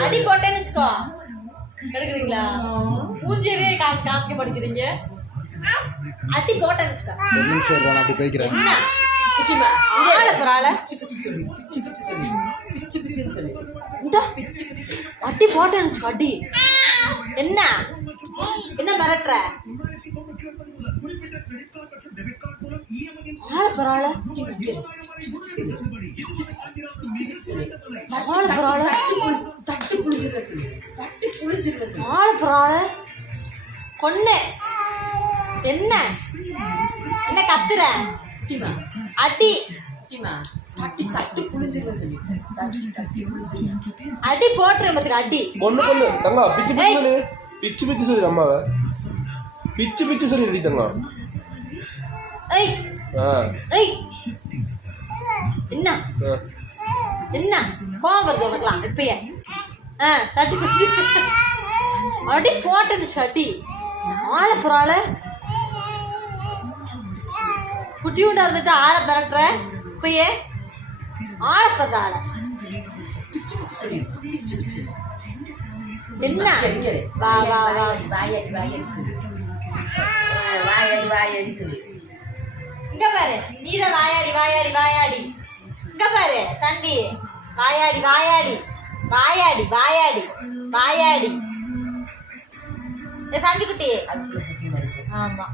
அடி போட்டேன்னு வச்சுக்கோ எடுக்கிறீங்களா மூஞ்சியவே காமிக்க படிக்கிறீங்க அடி போட்டேன்னு வச்சுக்கோ ஒரு நிமிஷம் நான் அப்படி போய்க்கிறேன் அடி போட்டேன்னு வச்சுக்கோ அடி என்ன என்ன மிரட்டுற ஆள கொன்ன என்ன என்ன கத்துற அடி அடி போட்டுறேன் பத்துக்கு அடி கொண்டு தங்கா பிச்சு பிச்சு சொல்லு அம்மாவை பிச்சு பிச்சு சொல்லி அடி தங்கா என்ன என்ன கோவம் வருது உனக்குலாம் இப்பயே தட்டி பிடிச்சி அடி போட்டுச்சு அடி ஆளை புறாள குட்டி உண்டா இருந்துட்டு ஆளை பரட்டுற இப்பயே ஆளை பண்ற ஆளை என்ன வா வா வா இங்க பாரு நீதான் வாயாடி வாயாடி வாயாடி இங்க பாரு சண்டி வாயாடி வாயாடி வாயாடி வாயாடி வாயாடி சண்டி குட்டி ஆமா